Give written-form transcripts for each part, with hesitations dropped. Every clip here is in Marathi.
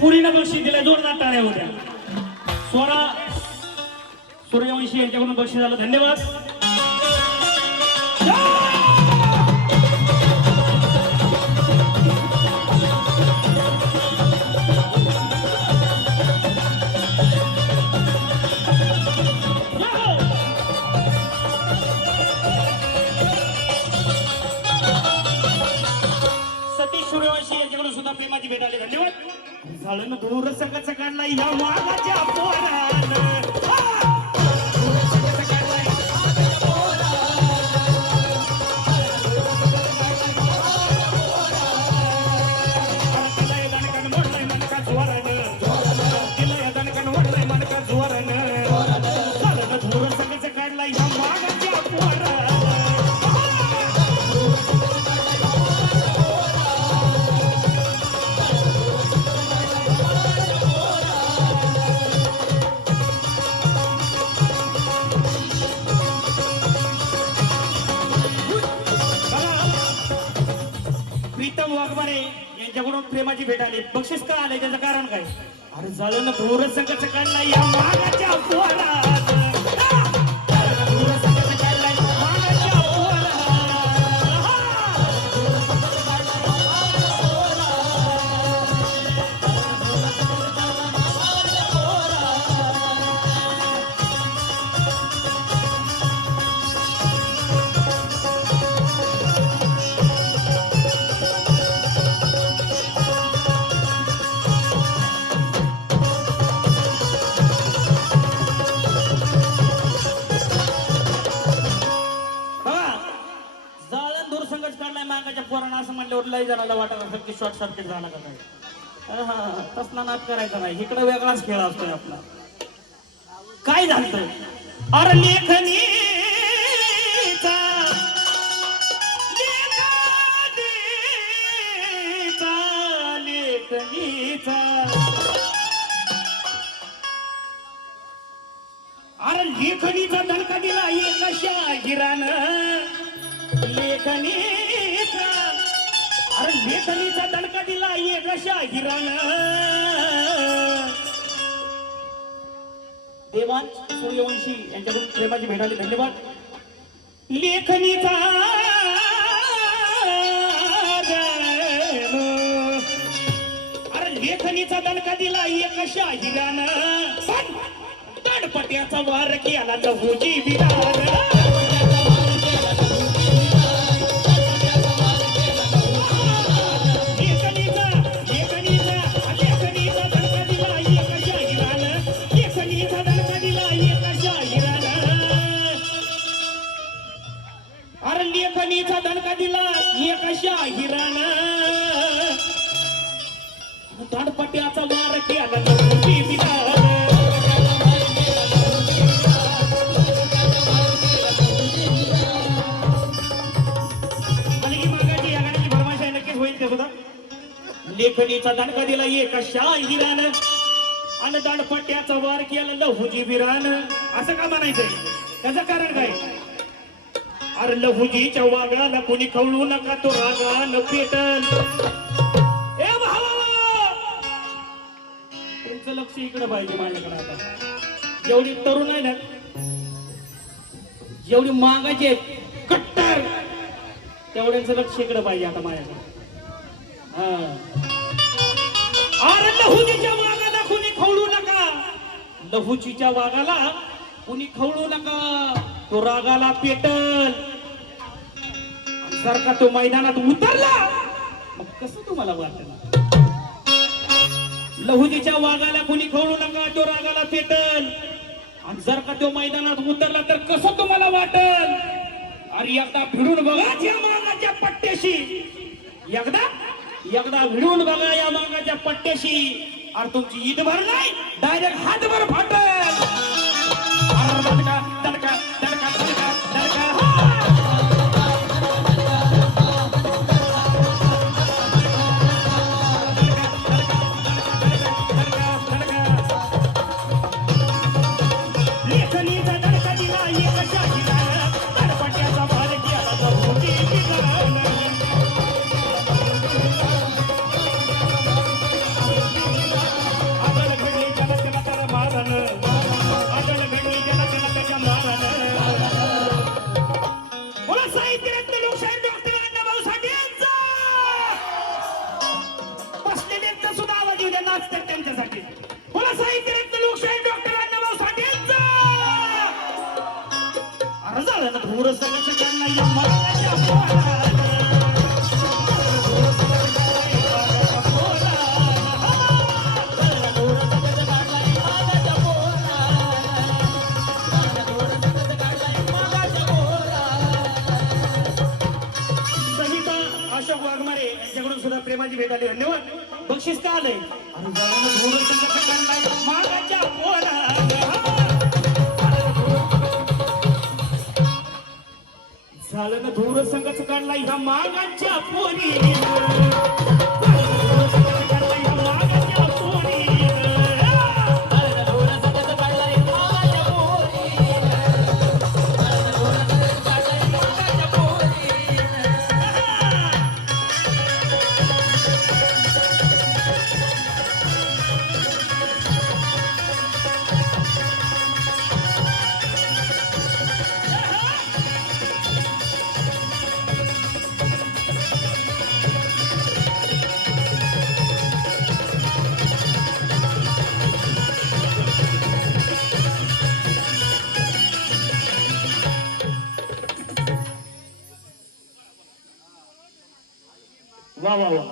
पुरीला बक्षीस दिलं, जोरदार टाळ्या होत्या. स्वरा सूर्यवंशी यांच्याकडून बक्षीस झालं, धन्यवाद. सतीश सूर्यवंशी यांच्याकडून सुद्धा प्रेमाची भेट आली, धन्यवाद. झालं ना दूर सकाळचा काढला या मागाच्या पोरानं. प्रीतम वाघमारे यांच्याकडून प्रेमाची भेट आली, बक्षीस का आले त्याचं कारण काय? अरे झालं ना दूर संघाचं काढला या मागाच्या पोरानं. असं म्हणल्यावर लय जणाला वाटत असेल की शॉर्ट सर्किट झाला का काय. तसला नाद करायचा नाही, इकडे वेगळाच खेळ असतोय आपला. काय झालं? अरे लेखनीचा दणका दिला एका शाहिरानं. लेखनीचा दणका दिला एका शाहिरानं. देवांश सूर्यवंशी यांच्याकडून प्रेमाची भेट आली, धन्यवाद. लेखनीचा लेखनीचा दणका दिला एका शाहिरानं. पण दणपट्याचा वार केला लहूजी विरार. लेखनीचा दणका दिला एका शाहिरानं. दणपट्याचा वार केला लहूजी विरार. लेखनीचा दणका दिला एका शाहिरानं आणि दणपट्याचा वार केला लहूजी विरानं. असं का म्हणायचंय? त्याचं कारण काय? अरे लहूजीच्या वाघाला कोणी खवळू नका, तो रागानं पेटल. ए भावा, तुमचं लक्ष इकडे पाहिजे माझ्याकडे. आता जेवढी तरुण आहे ना, जेवढी मागाची आहेत कट्टर, तेवढ्यांचं लक्ष इकडे पाहिजे आता माझ्याकडे. अरे लहूजीच्या वाघाला कुणी खवळू नका, लहूजीच्या वाघाला कुणी खवळू नका, तो रागाला पेटल. जर का तो मैदानात उतरला मग कसं तुम्हाला वाटलं? लहूजीच्या वाघाला कुणी खवळू नका, तो रागाला पेटल. आणि जर का तो मैदानात उतरला तर कसं तुम्हाला वाटल? अरे एकदा भिडून बघा या मागाच्या पट्ट्याशी, एकदा भिडून बघा या मागाच्या पट्ट्याशी. अरे तुमची ईद भर नाही, डायरेक्ट हातभर फाटल. दणका दणका दणका दणका दणका. लेखनीचा दणका दिला एका शाहिरानं. दणपट्याचा वार केला लहूजी विरानं. बक्षीस का आलंय? अरे झालं धूर संघाचं काढलाय मागाच्या पोरानं. झालं ना धूर संघाचं काढलाय ह्या मागाच्या पोरीनं. वा वा वा.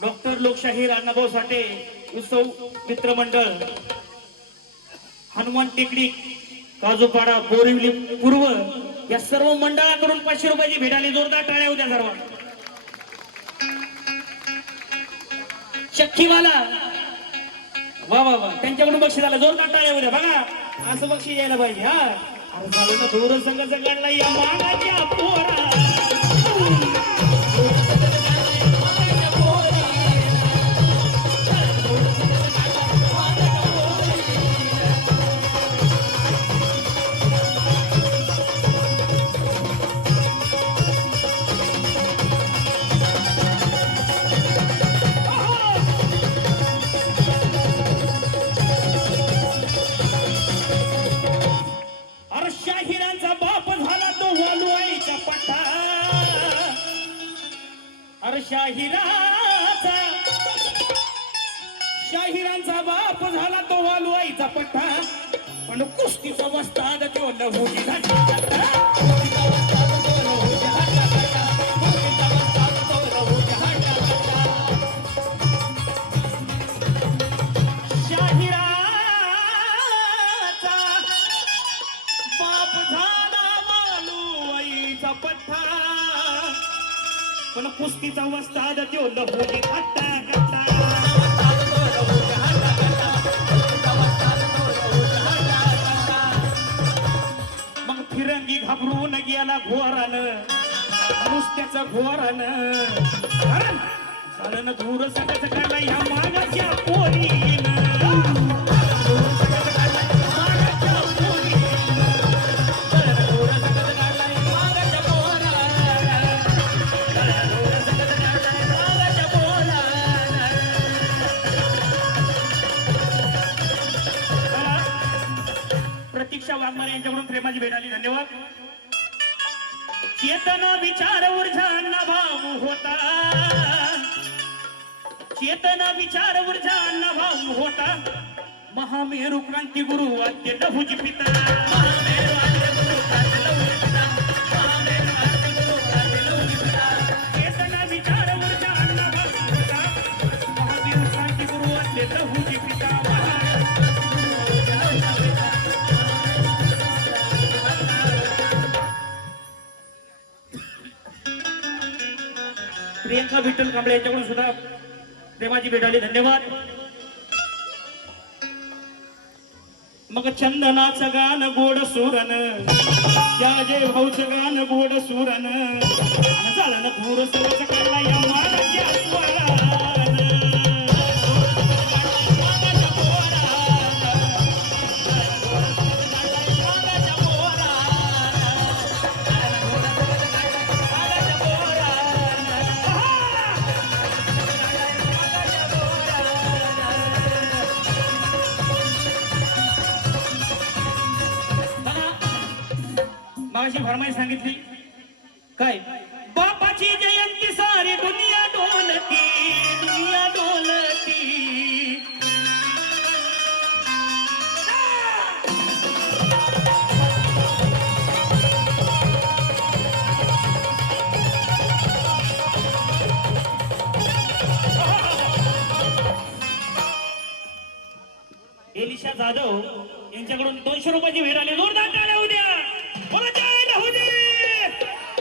डॉक्टर लोकशाहीर अण्णाभाऊ साठे उत्सव मित्रमंडळ हनुमान टेकडी काजूपाडा बोरिवली पूर्व या सर्व मंडळाकडून 500 रुपयाची भेट आली. जोरदार टाळ्या उद्या सर्व. शक्कीवाला वा वा वा त्यांच्याकडून बक्षीस आलं. जोरदार टाळ्या उद्या. बघा असं बक्षीस यायला पाहिजे. हा अरे झालं ना धूर संघाचा काढला या मागाच्या पोरा. शाहिरांचा बाप झाला तो वालुआईचा पट्टा. अरे शाहिरांचा बाप झाला तो वालुआईचा पट्टा. पण कुस्तीचा वस्ताद तो लहुजी पठ्ठा. पण कुस्तीचा वस्ताद त्यो लहुजी खट्टा खट्टा. मग फिरंगी घाबरून गेला घोरानं नुसत्याचं घोरानं. झालं ना धूर सगळं काढला ह्या मागाच्या पोरीनं. प्रतीक्षा वाघमारे यांच्याकडून प्रेमाची भेट आली. धन्यवाद. चेतना विचार ऊर्जा भाव होता. चेतना विचार ऊर्जा भाव होता. महामेरू क्रांती गुरु आद्य लहुजी पिता. महामेरू आद्य गुरु आद्य लहुजी पिता. महामेरू आद्य गुरु आद्य लहुजी पिता. चेतना विचार ऊर्जा भाव होता. महामेरू क्रांती गुरु आद्य लहुजी पिता. प्रियंका विठ्ठल कांबळे यांच्याकडून सुद्धा प्रेमाची भेट आली. धन्यवाद. मग चंदनाचं गान गोड सुरन त्या जय भाऊचं गान गोड सुरन. झालं ना धूर सगळं काढला या मागाच्या पोरानं. मागाशी फरमाईश सांगितली काय? बापाची जयंती सारी दुनिया डोलती. दुनिया डोलती. एलिशा जाधव यांच्याकडून 200 रुपयाची भेट आली. जोरदार टाळ्या उद्या. बोला.